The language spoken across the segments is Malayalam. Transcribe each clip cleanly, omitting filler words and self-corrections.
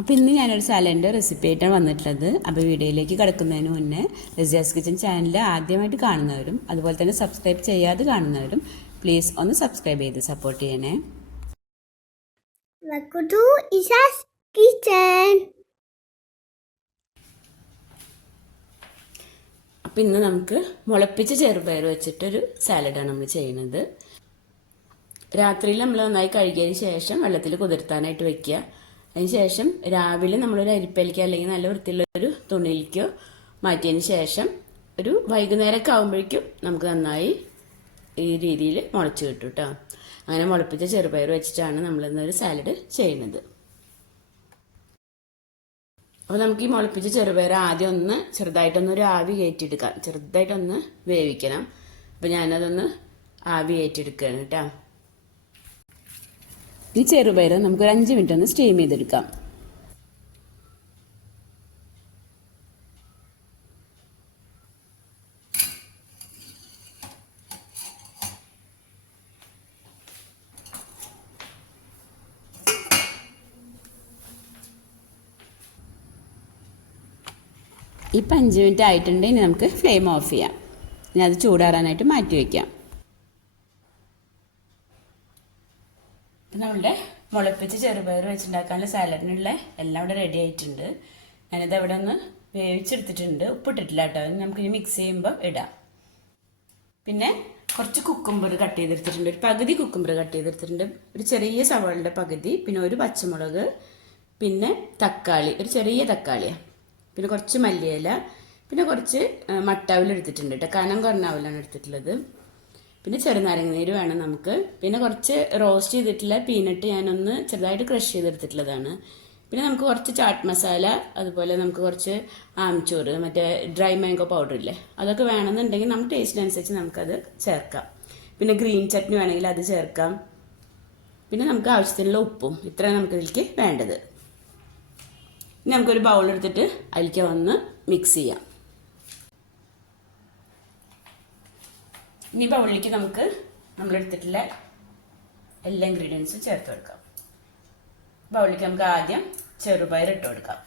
അപ്പോൾ ഇന്ന് ഞാനൊരു സാലഡിൻ്റെ റെസിപ്പി ആയിട്ടാണ് വന്നിട്ടുള്ളത്. അപ്പോൾ വീഡിയോയിലേക്ക് കിടക്കുന്നതിന് മുന്നേ റസിയാസ് കിച്ചൻ ചാനൽ ആദ്യമായിട്ട് കാണുന്നവരും അതുപോലെ തന്നെ സബ്സ്ക്രൈബ് ചെയ്യാതെ കാണുന്നവരും പ്ലീസ് ഒന്ന് സബ്സ്ക്രൈബ് ചെയ്ത് സപ്പോർട്ട് ചെയ്യണേ. അപ്പോൾ ഇന്ന് നമുക്ക് മുളപ്പിച്ച ചെറുപയർ വെച്ചിട്ടൊരു സാലഡാണ് നമ്മൾ ചെയ്യുന്നത്. രാത്രിയിൽ നമ്മൾ നന്നായി കഴുകിയതിന് ശേഷം വെള്ളത്തിൽ കുതിർത്താനായിട്ട് വെക്കുക. അതിനുശേഷം രാവിലെ നമ്മളൊരു അരിപ്പയിലേക്കോ അല്ലെങ്കിൽ നല്ല വൃത്തിയുള്ള ഒരു തുണിയിലേക്കോ മാറ്റിയതിന് ശേഷം ഒരു വൈകുന്നേരമൊക്കെ ആകുമ്പോഴേക്കും നമുക്ക് നന്നായി ഈ രീതിയിൽ മുളച്ച് കിട്ടും കേട്ടോ. അങ്ങനെ മുളപ്പിച്ച ചെറുപയർ വെച്ചിട്ടാണ് നമ്മളിന്നൊരു സാലഡ് ചെയ്യുന്നത്. അപ്പോൾ നമുക്ക് ഈ മുളപ്പിച്ച ചെറുപയർ ആദ്യം ഒന്ന് ചെറുതായിട്ടൊന്നൊരു ആവി കയറ്റിയെടുക്കാം, ചെറുതായിട്ടൊന്ന് വേവിക്കണം. അപ്പോൾ ഞാനതൊന്ന് ആവി കയറ്റിയെടുക്കുകയാണ് കേട്ടോ. ഈ ചെറുപയർ നമുക്കൊരു 5 മിനിറ്റ് ഒന്ന് സ്റ്റീം ചെയ്തെടുക്കാം. ഇപ്പം 5 മിനിറ്റ് ആയിട്ടുണ്ട്. ഇനി നമുക്ക് ഫ്ലെയിം ഓഫ് ചെയ്യാം. ഇനി അത് ചൂടാറാനായിട്ട് മാറ്റി വയ്ക്കാം. നമ്മളുടെ മുളപ്പിച്ച് ചെറുപയർ വെച്ചുണ്ടാക്കാനുള്ള സാലഡിനുള്ള എല്ലാം ഇവിടെ റെഡി ആയിട്ടുണ്ട്. ഞാനിത് അവിടെ ഒന്ന് വേവിച്ചെടുത്തിട്ടുണ്ട്, ഉപ്പിട്ടിട്ടില്ല കേട്ടോ. നമുക്ക് ഇനി മിക്സ് ചെയ്യുമ്പോൾ ഇടാം. പിന്നെ കുറച്ച് കുക്കുംബർ കട്ട് ചെയ്തെടുത്തിട്ടുണ്ട്, ഒരു പകുതി കുക്കുംബർ കട്ട് ചെയ്തെടുത്തിട്ടുണ്ട്, ഒരു ചെറിയ സവാളയുടെ പകുതി, പിന്നെ ഒരു പച്ചമുളക്, പിന്നെ തക്കാളി, ഒരു ചെറിയ തക്കാളിയാണ്, പിന്നെ കുറച്ച് മല്ലിയില, പിന്നെ കുറച്ച് മട്ടാവിൽ എടുത്തിട്ടുണ്ട് കേട്ടോ. കനം കുറഞ്ഞ അവലാണ് എടുത്തിട്ടുള്ളത്. പിന്നെ ചെറുനാരങ്ങ നീര് വേണം നമുക്ക്. പിന്നെ കുറച്ച് റോസ്റ്റ് ചെയ്തിട്ടുള്ള പീനട്ട് ഞാനൊന്ന് ചെറുതായിട്ട് ക്രഷ് ചെയ്തെടുത്തിട്ടുള്ളതാണ്. പിന്നെ നമുക്ക് കുറച്ച് ചാട്ട് മസാല, അതുപോലെ നമുക്ക് കുറച്ച് ആംചൂർ, മറ്റേ ഡ്രൈ മാംഗോ പൗഡർ ഇല്ലേ, അതൊക്കെ വേണമെന്നുണ്ടെങ്കിൽ നമുക്ക് ടേസ്റ്റിനനുസരിച്ച് നമുക്കത് ചേർക്കാം. പിന്നെ ഗ്രീൻ ചട്നി വേണമെങ്കിൽ അത് ചേർക്കാം. പിന്നെ നമുക്ക് ആവശ്യത്തിനുള്ള ഉപ്പും, ഇത്രയാണ് നമുക്കിതിലേക്ക് വേണ്ടത്. ഇനി നമുക്കൊരു ബൗൾ എടുത്തിട്ട് അതിലേക്ക് വന്ന് മിക്സ് ചെയ്യാം. ഇനി ബൗളിലേക്ക് നമുക്ക് നമ്മളെടുത്തിട്ടുള്ള എല്ലാ ഇൻഗ്രീഡിയൻസും ചേർത്ത് കൊടുക്കാം. ബൗളിലേക്ക് നമുക്ക് ആദ്യം ചെറുപയർ ഇട്ട് കൊടുക്കാം.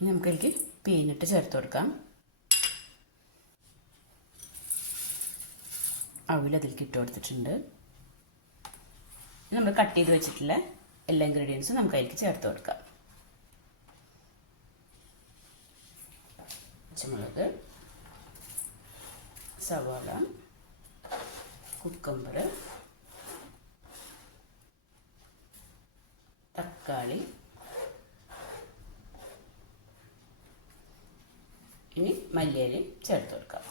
ഇനി നമുക്കതിലേക്ക് പീനട്ട് ചേർത്ത് കൊടുക്കാം. അവിൽ അതിലേക്ക് ഇട്ട് കൊടുത്തിട്ടുണ്ട്. നമ്മൾ കട്ട് ചെയ്ത് വെച്ചിട്ടുള്ള എല്ലാ ഇൻഗ്രീഡിയൻസും നമുക്ക് അതിലേക്ക് ചേർത്ത് കൊടുക്കാം. പച്ചമുളക്, സവാള, കുക്കുംബർ, തക്കാളി, ഇനി മല്ലിയില ചേർത്ത് കൊടുക്കാം.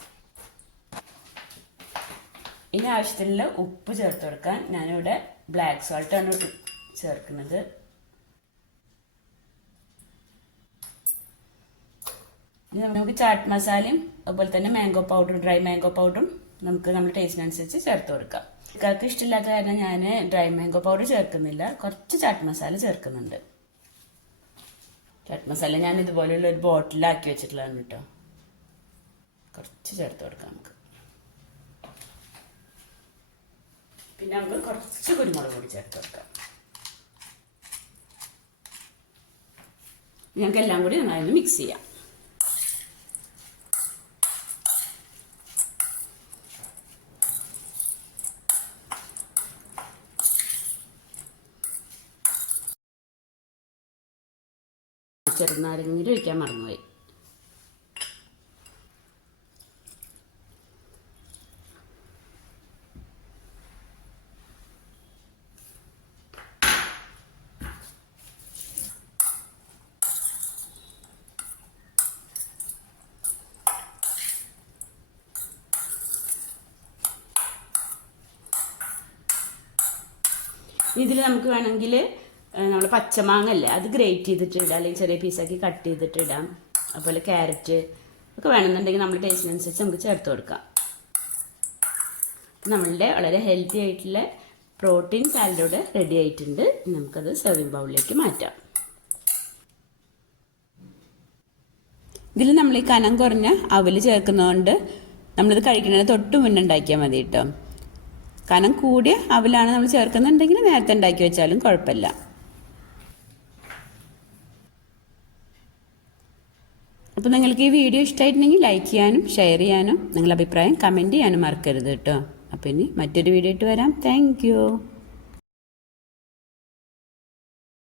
ഇനി ആവശ്യത്തിനുള്ള ഉപ്പ് ചേർത്ത് കൊടുക്കാൻ ഞാനിവിടെ ബ്ലാക്ക് സോൾട്ടാണ് ചേർക്കുന്നത്. ഇനി നമുക്ക് ചാട്ട് മസാലയും അതുപോലെ തന്നെ മാംഗോ പൗഡറും ഡ്രൈ മാംഗോ പൗഡറും നമുക്ക് നമ്മുടെ ടേസ്റ്റിനനുസരിച്ച് ചേർത്ത് കൊടുക്കാം. ഇക്കാർക്ക് ഇഷ്ടമില്ലാത്ത കാരണം ഞാൻ ഡ്രൈ മാംഗോ പൗഡർ ചേർക്കുന്നില്ല, കുറച്ച് ചാട്ട് മസാല ചേർക്കുന്നുണ്ട്. ചാട്ട് മസാല ഞാൻ ഇതുപോലെയുള്ള ഒരു ബോട്ടിലാക്കി വെച്ചിട്ടുള്ളതാണ് കേട്ടോ. കുറച്ച് ചേർത്ത് കൊടുക്കാം നമുക്ക്. പിന്നെ നമുക്ക് കുറച്ച് കുരുമുളക് പൊടി ചേർത്ത് കൊടുക്കാം. ഞങ്ങൾക്ക് എല്ലാം കൂടി നന്നായി മിക്സ് ചെയ്യാം. ചെറുനാരങ്ങ നീര് ഒഴിക്കാൻ മറന്നുപോയി. ഇതിൽ നമുക്ക് വേണമെങ്കിൽ നമ്മൾ പച്ചമാങ്ങ അല്ലേ അത് ഗ്രേറ്റ് ചെയ്തിട്ട് ഇടാം, അല്ലെങ്കിൽ ചെറിയ പീസാക്കി കട്ട് ചെയ്തിട്ട് ഇടാം. അതുപോലെ ക്യാരറ്റ് ഒക്കെ വേണമെന്നുണ്ടെങ്കിൽ നമ്മൾ ടേസ്റ്റിനനുസരിച്ച് നമുക്ക് ചേർത്ത് കൊടുക്കാം. നമ്മളുടെ വളരെ ഹെൽത്തി ആയിട്ടുള്ള പ്രോട്ടീൻ സാലഡ് റെഡി ആയിട്ടുണ്ട്. നമുക്കത് സെർവിങ് ബൗളിലേക്ക് മാറ്റാം. ഇതിൽ നമ്മൾ ഈ കനം കുറഞ്ഞ അവല് ചേർക്കുന്നതുകൊണ്ട് നമ്മളിത് കഴിക്കുന്നതിന് തൊട്ട് മുന്നേ ഉണ്ടാക്കിയാൽ മതി കേട്ടോ. കനം കൂടിയ അവലാണ് നമ്മൾ ചേർക്കുന്നുണ്ടെങ്കിൽ നേരത്തെ ഉണ്ടാക്കി വെച്ചാലും കുഴപ്പമില്ല. അപ്പോൾ നിങ്ങൾക്ക് ഈ വീഡിയോ ഇഷ്ടമായിട്ടുണ്ടെങ്കിൽ ലൈക്ക് ചെയ്യാനും ഷെയർ ചെയ്യാനും നിങ്ങളുടെ അഭിപ്രായം കമൻറ്റ് ചെയ്യാനും മറക്കരുത് കേട്ടോ. അപ്പോൾ ഇനി മറ്റൊരു വീഡിയോ ആയിട്ട് വരാം. Thank you.